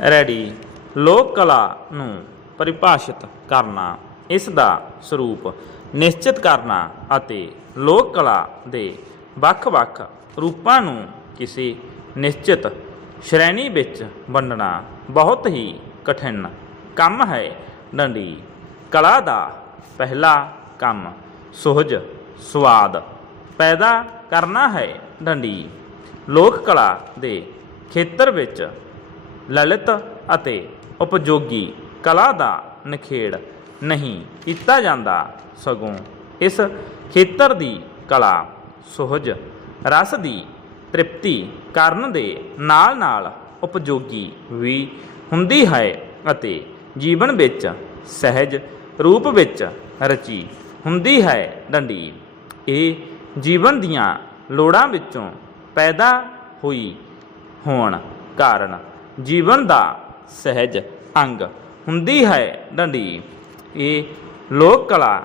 Ready. ਲੋਕ ਕਲਾ ਨੂੰ ਪਰਿਭਾਸ਼ਿਤ ਕਰਨਾ, ਇਸ ਦਾ ਸਰੂਪ ਨਿਸ਼ਚਿਤ ਕਰਨਾ ਅਤੇ ਲੋਕ ਕਲਾ ਦੇ ਵੱਖ-ਵੱਖ ਰੂਪਾਂ ਨੂੰ ਕਿਸੇ ਨਿਸ਼ਚਿਤ ਸ਼੍ਰੇਣੀ ਵਿੱਚ ਵੰਡਣਾ ਬਹੁਤ ਹੀ ਕਠਿਨ ਕੰਮ ਹੈ। ਡੰਡੀ, ਕਲਾ ਦਾ ਪਹਿਲਾ ਕੰਮ ਸੁਹਜ ਸਵਾਦ ਪੈਦਾ ਕਰਨਾ ਹੈ। ਡੰਡੀ, ਲੋਕ ਕਲਾ ਦੇ ਖੇਤਰ ਵਿੱਚ ਲਲਿਤ ਅਤੇ ਉਪਯੋਗੀ ਕਲਾ ਦਾ ਨਿਖੇੜ ਨਹੀਂ ਕੀਤਾ ਜਾਂਦਾ ਸਗੋਂ ਇਸ ਖੇਤਰ ਦੀ ਕਲਾ, ਸੁਹਜ, ਰਸ ਦੀ ਤ੍ਰਿਪਤੀ ਕਰਨ ਦੇ ਨਾਲ-ਨਾਲ ਉਪਯੋਗੀ ਵੀ ਹੁੰਦੀ ਹੈ ਅਤੇ ਜੀਵਨ ਵਿੱਚ ਸਹਿਜ ਰੂਪ ਵਿੱਚ ਰਚੀ ਹੁੰਦੀ ਹੈ ਡੰਡੀ। ਇਹ ਜੀਵਨ ਦੀਆਂ ਲੋੜਾਂ ਵਿੱਚੋਂ ਪੈਦਾ ਹੋਈ ਹੋਣ ਕਾਰਨ ਜੀਵਨ ਦਾ ਸਹਿਜ ਅੰਗ ਹੁੰਦੀ ਹੈ ਡੰਡੀ। ਇਹ ਲੋਕ ਕਲਾ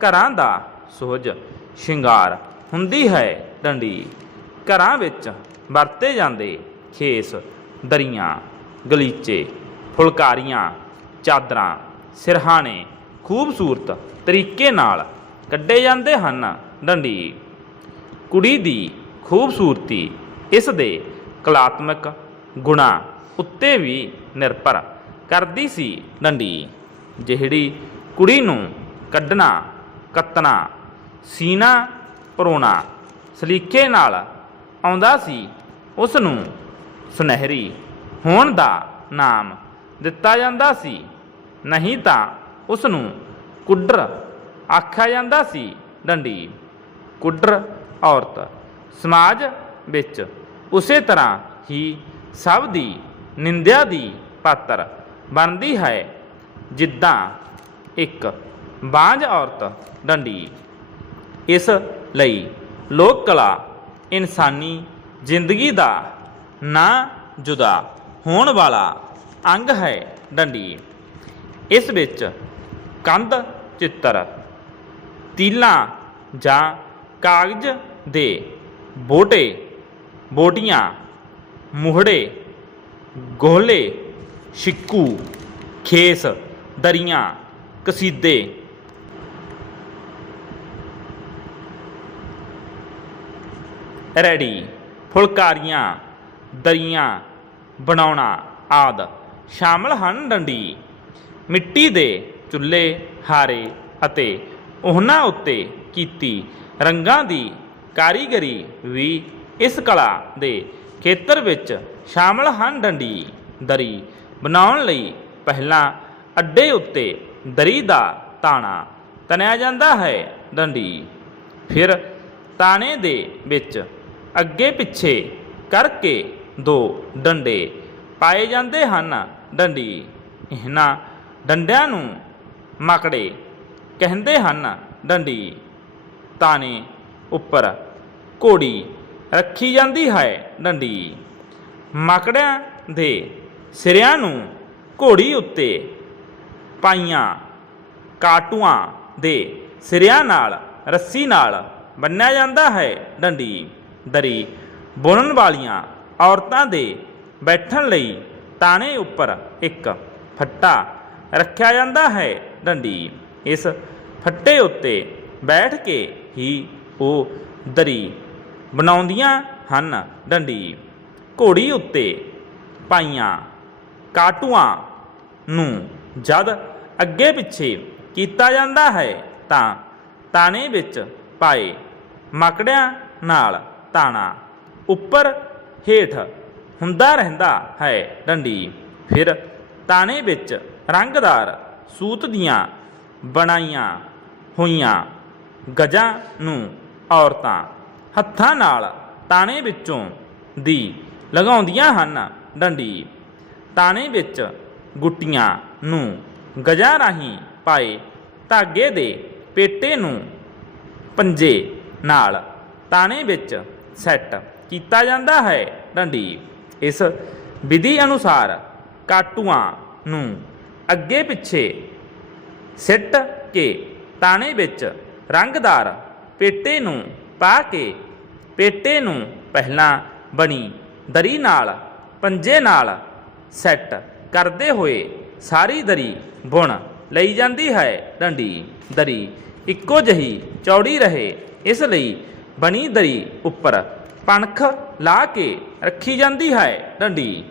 ਘਰਾਂ ਦਾ ਸੁਹਜ ਸ਼ਿੰਗਾਰ ਹੁੰਦੀ ਹੈ ਡੰਡੀ। ਘਰਾਂ ਵਿੱਚ ਵਰਤੇ ਜਾਂਦੇ ਖੇਸ, ਦਰੀਆਂ, ਗਲੀਚੇ, ਫੁਲਕਾਰੀਆਂ, ਚਾਦਰਾਂ, ਸਿਰਹਾਣੇ ਖੂਬਸੂਰਤ ਤਰੀਕੇ ਨਾਲ ਕੱਢੇ ਜਾਂਦੇ ਹਨ ਡੰਡੀ। ਕੁੜੀ ਦੀ ਖੂਬਸੂਰਤੀ ਇਸ ਦੇ ਕਲਾਤਮਕ ਗੁਣਾ ਉੱਤੇ ਵੀ ਨਿਰਭਰ ਕਰਦੀ ਸੀ ਡੰਡੀ, ਜਿਹੜੀ ਕੁੜੀ ਨੂੰ ਕੱਢਣਾ, ਕੱਤਣਾ ਸੀਨਾ ਪਰੋਣਾ, ਸਲੀਕੇ ਨਾਲ ਆਉਂਦਾ ਸੀ ਉਸ ਨੂੰ ਸੁਨਹਿਰੀ ਹੋਣ ਦਾ ਨਾਮ ਦਿੱਤਾ ਜਾਂਦਾ ਸੀ। ਨਹੀਂ ਤਾਂ ਉਸ ਨੂੰ ਕੁੱਡਰ ਆਖਿਆ ਜਾਂਦਾ ਸੀ ਡੰਡੀ। ਕੁੱਡਰ ਔਰਤ ਸਮਾਜ ਵਿੱਚ ਉਸੇ ਤਰ੍ਹਾਂ ਹੀ ਸਭ ਦੀ ਨਿੰਦਿਆ ਦੀ ਪਾਤਰ ਬਣਦੀ ਹੈ ਜਿੱਦਾਂ ਇੱਕ ਬਾਂਝ ਔਰਤ ਡੰਡੀ। ਇਸ ਲਈ ਲੋਕ ਕਲਾ ਇਨਸਾਨੀ ਜ਼ਿੰਦਗੀ ਦਾ ਨਾ ਜੁਦਾ ਹੋਣ ਵਾਲਾ ਅੰਗ ਹੈ ਡੰਡੀ। ਇਸ ਵਿੱਚ ਕੰਧ, ਚਿੱਤਰ, ਤੀਲਾਂ ਜਾਂ ਕਾਗਜ਼ ਦੇ ਬੋਟੇ, ਬੋਟੀਆਂ, ਮੁਹੜੇ ਗੋਹਲੇ ਛਿੱਕੂ ਖੇਸ, ਦਰੀਆਂ, ਕਸੀਦੇ। ਰੈਡੀ, ਫੁਲਕਾਰੀਆਂ, ਦਰੀਆਂ ਬਣਾਉਣਾ ਆਦ। ਸ਼ਾਮਲ ਹਨ ਡੰਡੀ। ਮਿੱਟੀ ਦੇ ਚੁੱਲ੍ਹੇ, ਹਾਰੇ ਅਤੇ ਉਹਨਾਂ ਉੱਤੇ ਕੀਤੀ ਰੰਗਾਂ ਦੀ ਕਾਰੀਗਰੀ ਵੀ ਇਸ ਕਲਾ ਦੇ ਖੇਤਰ ਵਿੱਚ ਸ਼ਾਮਲ ਹਨ ਡੰਡੀ, ਦਰੀ ਬਣਾਉਣ ਲਈ ਪਹਿਲਾਂ ਅੱਡੇ ਉੱਤੇ ਦਰੀ ਦਾ ਤਾਣਾ ਤਣਿਆ ਜਾਂਦਾ ਹੈ ਡੰਡੀ। ਫਿਰ ਤਾਣੇ ਦੇ ਵਿੱਚ ਅੱਗੇ ਪਿੱਛੇ ਕਰਕੇ ਦੋ ਡੰਡੇ ਪਾਏ ਜਾਂਦੇ ਹਨ ਡੰਡੀ। ਇਹਨਾਂ ਡੰਡਿਆਂ ਨੂੰ ਮਕੜੇ ਕਹਿੰਦੇ ਹਨ ਡੰਡੀ। ਤਾਣੇ ਉੱਪਰ ਘੋੜੀ ਰੱਖੀ ਜਾਂਦੀ ਹੈ ਡੰਡੀ। ਮਕੜਿਆਂ ਦੇ ਸਿਰਿਆਂ ਨੂੰ ਘੋੜੀ ਉੱਤੇ ਪਾਈਆਂ ਕਾਟੂਆਂ ਦੇ ਸਿਰਿਆਂ ਨਾਲ, ਰੱਸੀ ਨਾਲ ਬੰਨਿਆ ਜਾਂਦਾ ਹੈ ਡੰਡੀ। ਦਰੀ ਬੁਣਨ ਵਾਲੀਆਂ ਔਰਤਾਂ ਦੇ ਬੈਠਣ ਲਈ ਤਾਣੇ ਉੱਪਰ ਇੱਕ ਫੱਟਾ ਰੱਖਿਆ ਜਾਂਦਾ ਹੈ ਡੰਡੀ। ਇਸ ਫੱਟੇ ਉੱਤੇ ਬੈਠ ਕੇ ਹੀ ਉਹ ਦਰੀ ਬਣਾਉਂਦੀਆਂ ਹਨ। ਡੰਡੀ, ਘੋੜੀ ਉੱਤੇ ਪਾਈਆਂ ਕਾਟੂਆਂ ਨੂੰ ਜਦ ਅੱਗੇ ਪਿੱਛੇ ਕੀਤਾ ਜਾਂਦਾ ਹੈ ਤਾਂ ਤਾਣੇ ਵਿੱਚ ਪਾਏ ਮਕੜਿਆਂ ਨਾਲ ਤਾਣਾ ਉੱਪਰ ਹੇਠ ਹੁੰਦਾ ਰਹਿੰਦਾ ਹੈ। ਡੰਡੀ, ਫਿਰ ਤਾਣੇ ਵਿੱਚ ਰੰਗਦਾਰ ਸੂਤ ਦੀਆਂ ਬਣਾਈਆਂ ਹੋਈਆਂ ਗਜਾਂ ਨੂੰ ਔਰਤਾਂ ਹੱਥਾਂ ਨਾਲ ਤਾਣੇ ਵਿੱਚੋਂ ਦੀ ਲਗਾਉਂਦੀਆਂ ਹਨ ਡੰਡੀ। ਤਾਣੇ ਵਿੱਚ ਗੁੱਟੀਆਂ ਨੂੰ ਗਜਾਂ ਰਾਹੀਂ ਪਾਏ ਧਾਗੇ ਦੇ ਪੇਟੇ ਨੂੰ ਪੰਜੇ ਨਾਲ ਤਾਣੇ ਵਿੱਚ ਸੈੱਟ ਕੀਤਾ ਜਾਂਦਾ ਹੈ ਡੰਡੀ। ਇਸ ਵਿਧੀ ਅਨੁਸਾਰ ਕਾਟੂਆਂ ਨੂੰ ਅੱਗੇ ਪਿੱਛੇ ਸਿੱਟ ਕੇ ਤਾਣੇ ਵਿੱਚ ਰੰਗਦਾਰ ਪੇਟੇ ਨੂੰ ਪਾ ਕੇ ਪੇਟੇ ਨੂੰ ਪਹਿਲਾਂ ਬਣੀ ਦਰੀ ਨਾਲ, ਪੰਜੇ ਨਾਲ ਸੈੱਟ ਕਰਦੇ ਹੋਏ ਸਾਰੀ ਦਰੀ ਬੁਣ ਲਈ ਜਾਂਦੀ ਹੈ। ਡੰਡੀ, ਦਰੀ ਇੱਕੋ ਜਹੀ ਚੌੜੀ ਰਹੇ, ਇਸ ਲਈ ਬਣੀ ਦਰੀ ਉੱਪਰ ਪਣਖ ਲਾ ਕੇ ਰੱਖੀ ਜਾਂਦੀ ਹੈ। ਡੰਡੀ